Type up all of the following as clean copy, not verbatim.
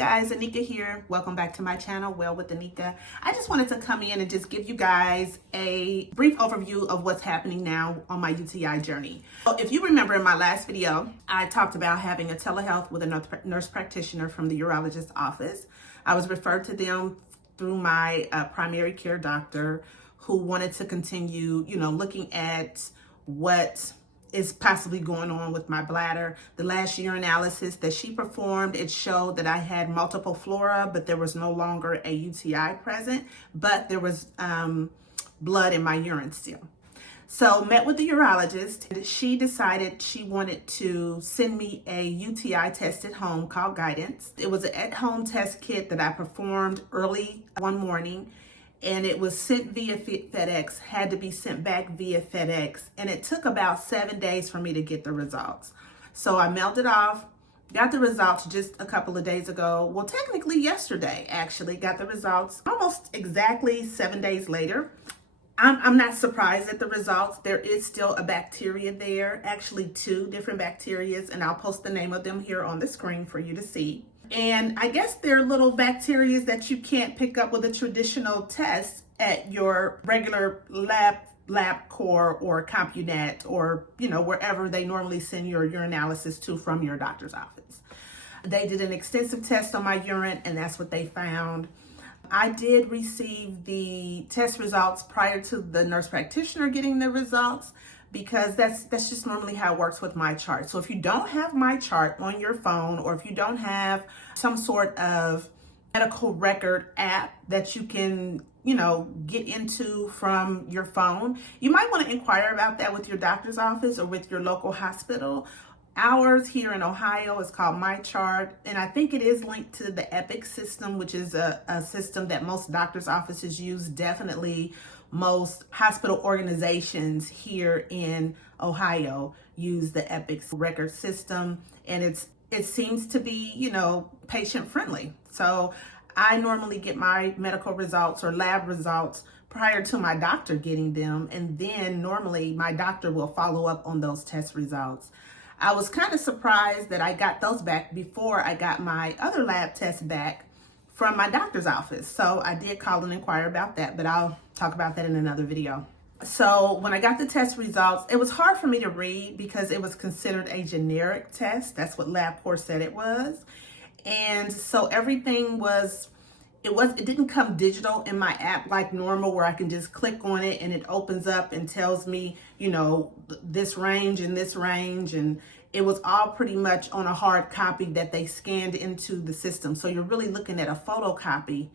guys, Anika here. Welcome back to my channel, Well with Anika. I just wanted to come in and just give you guys a brief overview of what's happening now on my UTI journey. So if you remember in my last video, I talked about having a telehealth with a nurse practitioner from the urologist's office. I was referred to them through my primary care doctor who wanted to continue, looking at what is possibly going on with my bladder. The last urinalysis that she performed, it showed that I had multiple flora, but there was no longer a UTI present, but there was blood in my urine still. So met with the urologist, and she decided she wanted to send me a UTI test at home called Guidance. It was an at-home test kit that I performed early one morning, and it was sent via FedEx, had to be sent back via FedEx, and it took about 7 days for me to get the results. So I mailed it off, got the results just a couple of days ago. Well, technically yesterday, actually, got the results almost exactly 7 days later. I'm not surprised at the results. There is still a bacteria there, actually 2 different bacterias, and I'll post the name of them here on the screen for you to see. And I guess they're little bacteria that you can't pick up with a traditional test at your regular LabCorp or CompuNet or, wherever they normally send your urinalysis to from your doctor's office. They did an extensive test on my urine, and that's what they found. I did receive the test results prior to the nurse practitioner getting the results, because that's just normally how it works with my chart. So if you don't have my chart on your phone, or if you don't have some sort of medical record app that you can, get into from your phone, you might want to inquire about that with your doctor's office or with your local hospital. Ours here in Ohio is called My Chart, and I think it is linked to the Epic system, which is a system that most doctor's offices use. Definitely most hospital organizations here in Ohio use the Epic record system, and it seems to be, patient friendly. So I normally get my medical results or lab results prior to my doctor getting them, and then normally my doctor will follow up on those test results. I was kind of surprised that I got those back before I got my other lab tests back from my doctor's office. So I did call and inquire about that, but I'll talk about that in another video. So when I got the test results, it was hard for me to read because it was considered a generic test. That's what LabCorp said it was. And so everything was, it didn't come digital in my app like normal, where I can just click on it and it opens up and tells me, this range and this range. And it was all pretty much on a hard copy that they scanned into the system. So you're really looking at a photocopy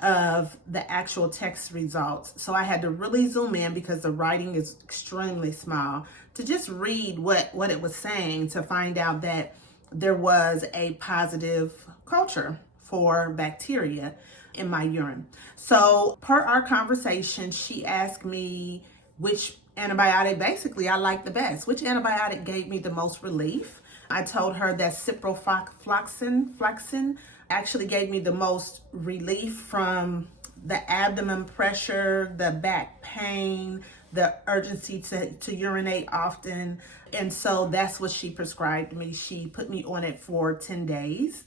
of the actual text results. So I had to really zoom in, because the writing is extremely small, to just read what it was saying, to find out that there was a positive culture for bacteria in my urine. So per our conversation, she asked me which antibiotic basically I liked the best, which antibiotic gave me the most relief. I told her that ciprofloxacin actually gave me the most relief from the abdomen pressure, the back pain, the urgency to urinate often. And so that's what she prescribed me. She put me on it for 10 days.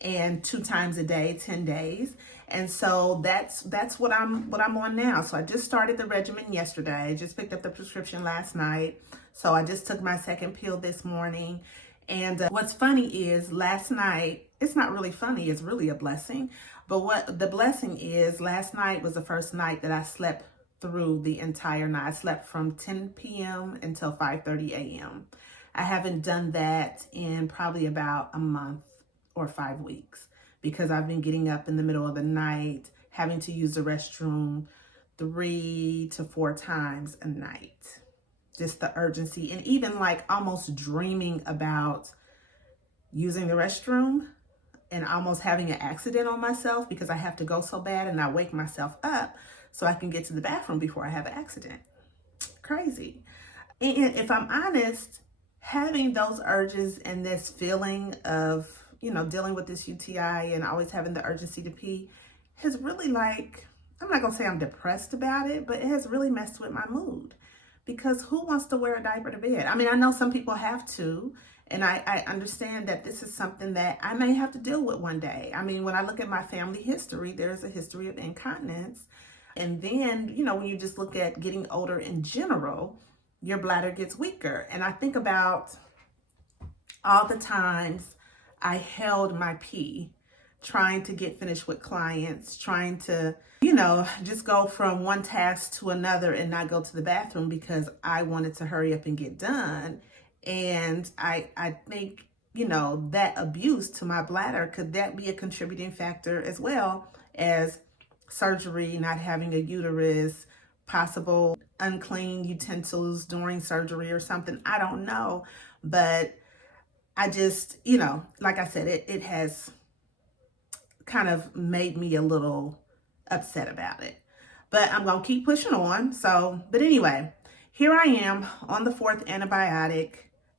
And 2 times a day, 10 days. And so that's what I'm on now. So I just started the regimen yesterday. I just picked up the prescription last night. So I just took my second pill this morning. And what's funny is last night, it's not really funny, it's really a blessing. But what the blessing is, last night was the first night that I slept through the entire night. I slept from 10 p.m. until 5:30 a.m. I haven't done that in probably about a month or 5 weeks, because I've been getting up in the middle of the night, having to use the restroom 3 to 4 times a night. Just the urgency, and even like almost dreaming about using the restroom and almost having an accident on myself, because I have to go so bad, and I wake myself up so I can get to the bathroom before I have an accident. Crazy. And if I'm honest, having those urges and this feeling of, dealing with this UTI and always having the urgency to pee has really, I'm not gonna say I'm depressed about it, but it has really messed with my mood, because who wants to wear a diaper to bed? I mean, I know some people have to, And I understand that this is something that I may have to deal with one day. I mean, when I look at my family history, there's a history of incontinence. And then, you know, when you just look at getting older in general, your bladder gets weaker. And I think about all the times I held my pee, trying to get finished with clients, trying to, you know, just go from one task to another and not go to the bathroom because I wanted to hurry up and get done. And I think, you know, that abuse to my bladder, could that be a contributing factor as well as surgery, not having a uterus, possible unclean utensils during surgery or something? I don't know. But I just, you know, like I said, it has kind of made me a little upset about it. But I'm going to keep pushing on. So, but anyway, here I am on the 4th antibiotic.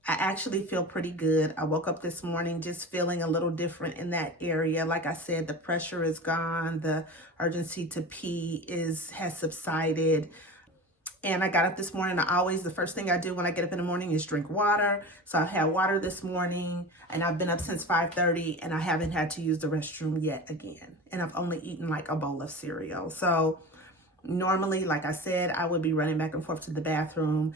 I actually feel pretty good. I woke up this morning just feeling a little different in that area. Like I said, the pressure is gone. The urgency to pee has subsided. And I got up this morning. The first thing I do when I get up in the morning is drink water. So I had water this morning, and I've been up since 5:30, and I haven't had to use the restroom yet again. And I've only eaten like a bowl of cereal. So normally, like I said, I would be running back and forth to the bathroom.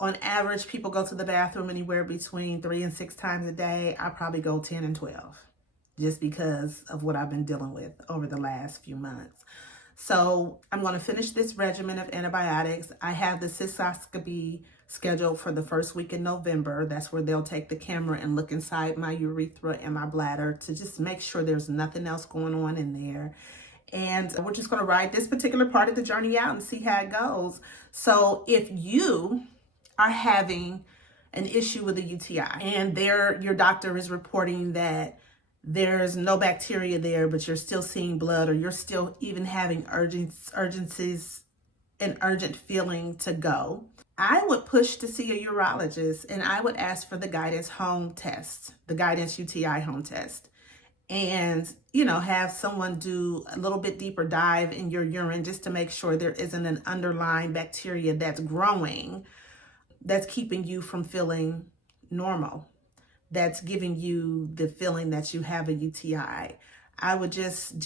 On average, people go to the bathroom anywhere between 3 and 6 times a day. I probably go 10 and 12 just because of what I've been dealing with over the last few months. So I'm going to finish this regimen of antibiotics. I have the cystoscopy scheduled for the first week in November. That's where they'll take the camera and look inside my urethra and my bladder to just make sure there's nothing else going on in there. And we're just going to ride this particular part of the journey out and see how it goes. So if you are having an issue with a UTI and your doctor is reporting that there's no bacteria there, but you're still seeing blood, or you're still even having urgencies and urgent feeling to go, I would push to see a urologist, and I would ask for the guidance home test, the guidance UTI home test. And, you know, have someone do a little bit deeper dive in your urine just to make sure there isn't an underlying bacteria that's growing, that's keeping you from feeling normal, that's giving you the feeling that you have a UTI. I would just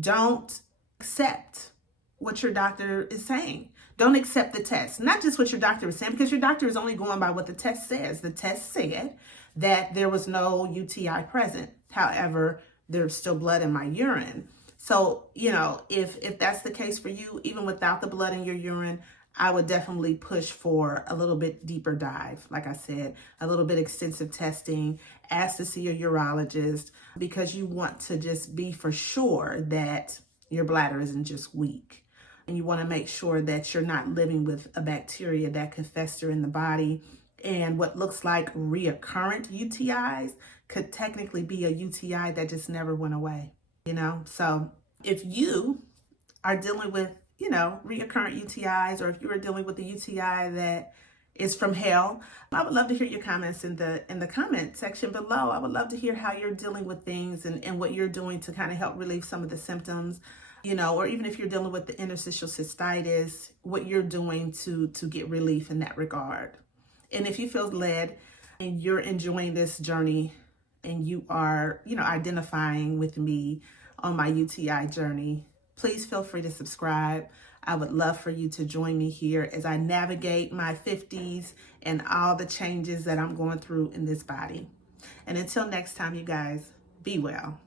don't accept what your doctor is saying. Don't accept the test. Not just what your doctor is saying, because your doctor is only going by what the test says. The test said that there was no UTI present. However, there's still blood in my urine. So, you know, if that's the case for you, even without the blood in your urine, I would definitely push for a little bit deeper dive. Like I said, a little bit extensive testing, ask to see a urologist, because you want to just be for sure that your bladder isn't just weak. And you want to make sure that you're not living with a bacteria that could fester in the body. And what looks like reoccurrent UTIs could technically be a UTI that just never went away, you know? So if you are dealing with, you know, reoccurrent UTIs, or if you are dealing with a UTI that is from hell, I would love to hear your comments in the comment section below. I would love to hear how you're dealing with things and what you're doing to kind of help relieve some of the symptoms, you know, or even if you're dealing with the interstitial cystitis, what you're doing to get relief in that regard. And if you feel led and you're enjoying this journey and you are, you know, identifying with me on my UTI journey, please feel free to subscribe. I would love for you to join me here as I navigate my 50s and all the changes that I'm going through in this body. And until next time, you guys, be well.